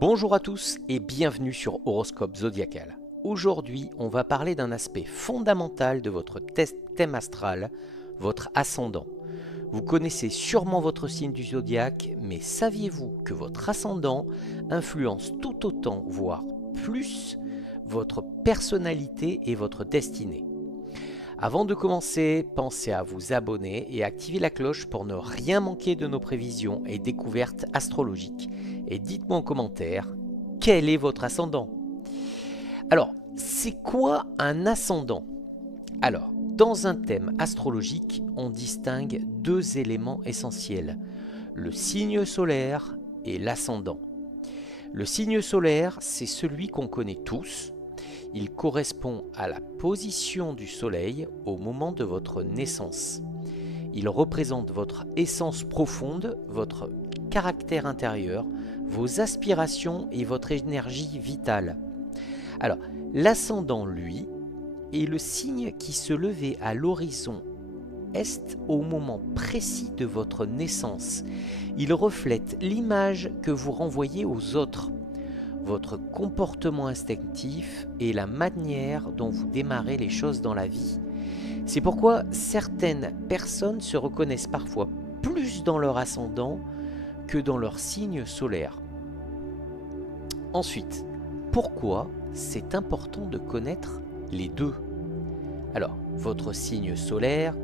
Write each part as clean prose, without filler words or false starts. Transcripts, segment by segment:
Bonjour à tous et bienvenue sur Horoscope Zodiacal. Aujourd'hui, on va parler d'un aspect fondamental de votre thème astral, votre ascendant. Vous connaissez sûrement votre signe du zodiaque, mais saviez-vous que votre ascendant influence tout autant, voire plus, votre personnalité et votre destinée? Avant de commencer, pensez à vous abonner et activer la cloche pour ne rien manquer de nos prévisions et découvertes astrologiques. Et dites-moi en commentaire, quel est votre ascendant? Alors, c'est quoi un ascendant? Alors, dans un thème astrologique, on distingue deux éléments essentiels, le signe solaire et l'ascendant. Le signe solaire, c'est celui qu'on connaît tous. Il correspond à la position du soleil au moment de votre naissance. Il représente votre essence profonde, votre caractère intérieur, vos aspirations et votre énergie vitale. Alors, l'ascendant, lui, est le signe qui se levait à l'horizon est au moment précis de votre naissance. Il reflète l'image que vous renvoyez aux autres, votre comportement instinctif et la manière dont vous démarrez les choses dans la vie. C'est pourquoi certaines personnes se reconnaissent parfois plus dans leur ascendant que dans leur signe solaire. Ensuite, pourquoi c'est important de connaître les deux? Alors, votre signe solaire,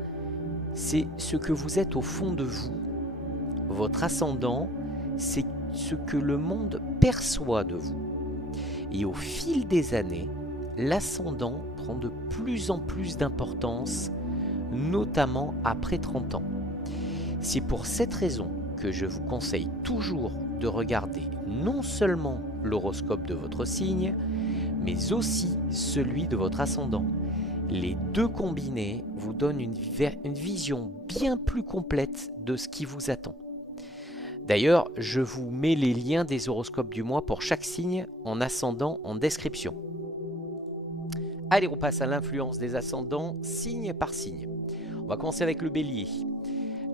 c'est ce que vous êtes au fond de vous. Votre ascendant, c'est ce que le monde perçoit de vous. Et au fil des années, l'ascendant prend de plus en plus d'importance, notamment après 30 ans. C'est pour cette raison que je vous conseille toujours de regarder non seulement l'horoscope de votre signe, mais aussi celui de votre ascendant. Les deux combinés vous donnent une vision bien plus complète de ce qui vous attend. D'ailleurs, je vous mets les liens des horoscopes du mois pour chaque signe en ascendant en description. Allez, on passe à l'influence des ascendants signe par signe. On va commencer avec le bélier.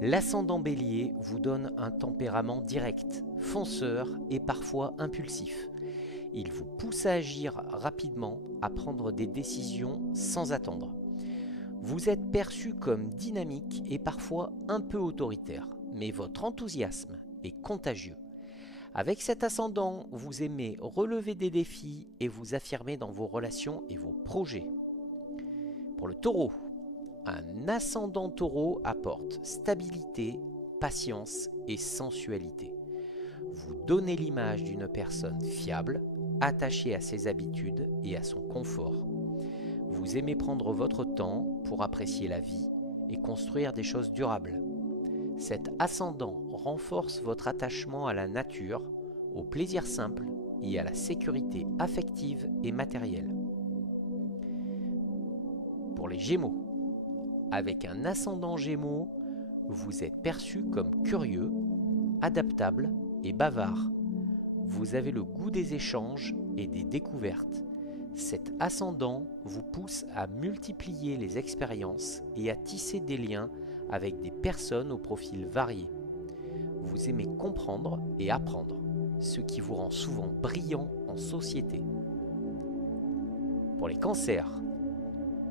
L'ascendant bélier vous donne un tempérament direct, fonceur et parfois impulsif. Il vous pousse à agir rapidement, à prendre des décisions sans attendre. Vous êtes perçu comme dynamique et parfois un peu autoritaire, mais votre enthousiasme est contagieux. Avec cet ascendant, vous aimez relever des défis et vous affirmer dans vos relations et vos projets. Pour le taureau, un ascendant taureau apporte stabilité, patience et sensualité. Vous donnez l'image d'une personne fiable, attachée à ses habitudes et à son confort. Vous aimez prendre votre temps pour apprécier la vie et construire des choses durables. Cet ascendant renforce votre attachement à la nature, au plaisir simple et à la sécurité affective et matérielle. Pour les Gémeaux, avec un ascendant Gémeaux, vous êtes perçu comme curieux, adaptable et bavard. Vous avez le goût des échanges et des découvertes. Cet ascendant vous pousse à multiplier les expériences et à tisser des liens avec des personnes au profil varié. Vous aimez comprendre et apprendre, ce qui vous rend souvent brillant en société. Pour les cancers,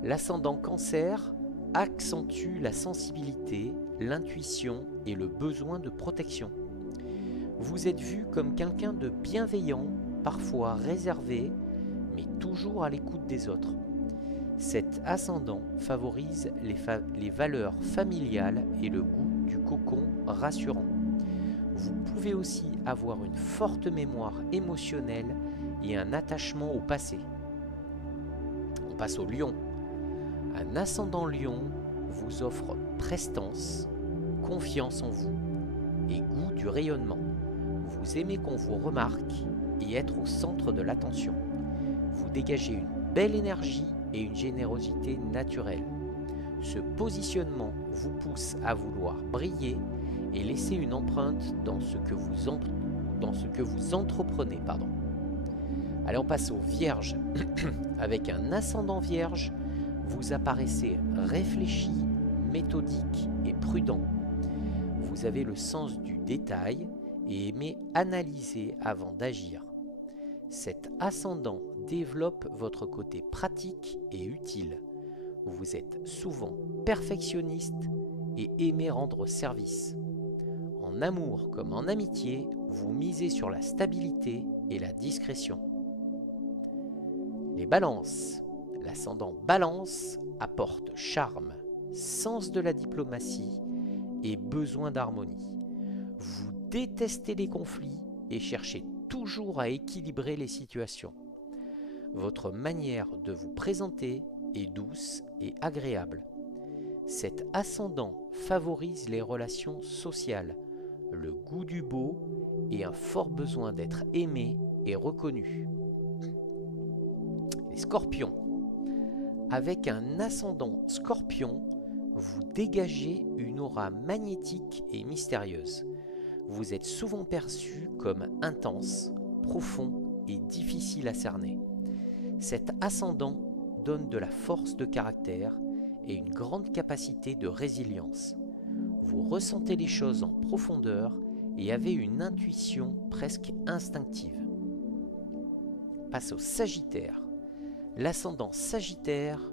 l'ascendant cancer accentue la sensibilité, l'intuition et le besoin de protection. Vous êtes vu comme quelqu'un de bienveillant, parfois réservé, mais toujours à l'écoute des autres. Cet ascendant favorise les valeurs familiales et le goût du cocon rassurant. Vous pouvez aussi avoir une forte mémoire émotionnelle et un attachement au passé. On passe au lion. Un ascendant lion vous offre prestance, confiance en vous et goût du rayonnement. Vous aimez qu'on vous remarque et être au centre de l'attention. Vous dégagez une belle énergie et une générosité naturelle. Ce positionnement vous pousse à vouloir briller et laisser une empreinte dans ce que vous entreprenez. Allez, on passe aux vierges. Avec un ascendant vierge, vous apparaissez réfléchi, méthodique et prudent. Vous avez le sens du détail et aimez analyser avant d'agir. Cet ascendant développe votre côté pratique et utile. Vous êtes souvent perfectionniste et aimez rendre service. En amour comme en amitié, vous misez sur la stabilité et la discrétion. Les balances. L'ascendant balance apporte charme, sens de la diplomatie et besoin d'harmonie. Vous détestez les conflits et cherchez toujours à équilibrer les situations. Votre manière de vous présenter est douce et agréable. Cet ascendant favorise les relations sociales, le goût du beau et un fort besoin d'être aimé et reconnu. Les scorpions. Avec un ascendant scorpion, vous dégagez une aura magnétique et mystérieuse. Vous êtes souvent perçu comme intense, profond et difficile à cerner. Cet ascendant donne de la force de caractère et une grande capacité de résilience. Vous ressentez les choses en profondeur et avez une intuition presque instinctive. Passe au Sagittaire. L'ascendant Sagittaire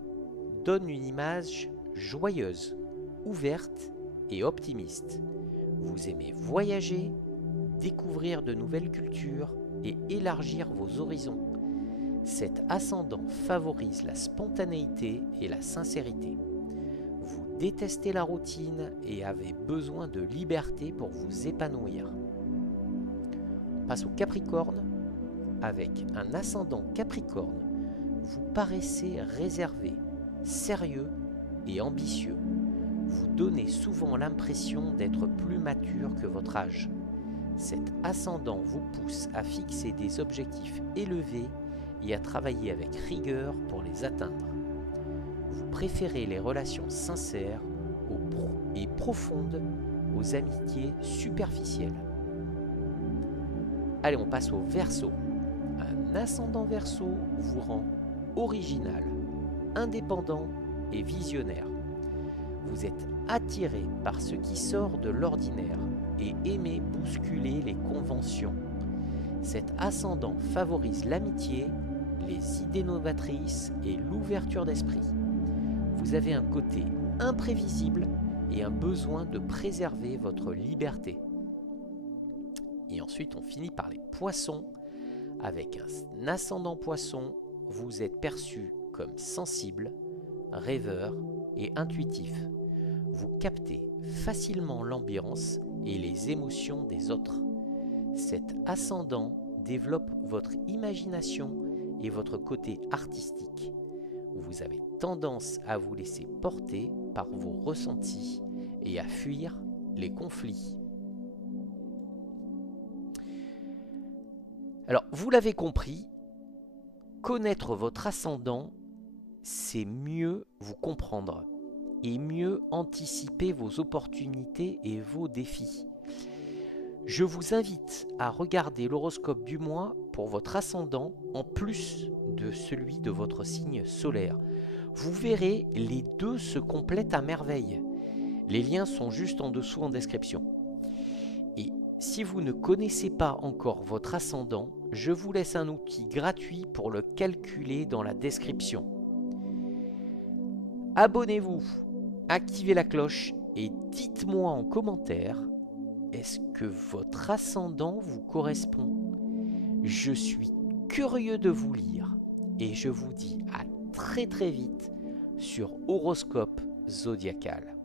donne une image joyeuse, ouverte et optimiste. Vous aimez voyager, découvrir de nouvelles cultures et élargir vos horizons. Cet ascendant favorise la spontanéité et la sincérité. Vous détestez la routine et avez besoin de liberté pour vous épanouir. On passe au Capricorne. Avec un ascendant Capricorne, vous paraissez réservé, sérieux et ambitieux. Vous donnez souvent l'impression d'être plus mature que votre âge. Cet ascendant vous pousse à fixer des objectifs élevés et à travailler avec rigueur pour les atteindre. Vous préférez les relations sincères et profondes aux amitiés superficielles. Allez, on passe au Verseau. Un ascendant Verseau vous rend original, indépendant et visionnaire. Vous êtes attiré par ce qui sort de l'ordinaire et aimez bousculer les conventions. Cet ascendant favorise l'amitié, les idées novatrices et l'ouverture d'esprit. Vous avez un côté imprévisible et un besoin de préserver votre liberté. Et ensuite, on finit par les Poissons. Avec un ascendant Poisson, vous êtes perçu comme sensible, rêveur et intuitif. Vous captez facilement l'ambiance et les émotions des autres. Cet ascendant développe votre imagination et votre côté artistique. Vous avez tendance à vous laisser porter par vos ressentis et à fuir les conflits. Alors, vous l'avez compris, connaître votre ascendant, c'est mieux vous comprendre et mieux anticiper vos opportunités et vos défis. Je vous invite à regarder l'horoscope du mois pour votre ascendant en plus de celui de votre signe solaire. Vous verrez, les deux se complètent à merveille. Les liens sont juste en dessous en description. Et si vous ne connaissez pas encore votre ascendant, je vous laisse un outil gratuit pour le calculer dans la description. Abonnez-vous, activez la cloche et dites-moi en commentaire, est-ce que votre ascendant vous correspond? Je suis curieux de vous lire et je vous dis à très vite sur Horoscope Zodiacal.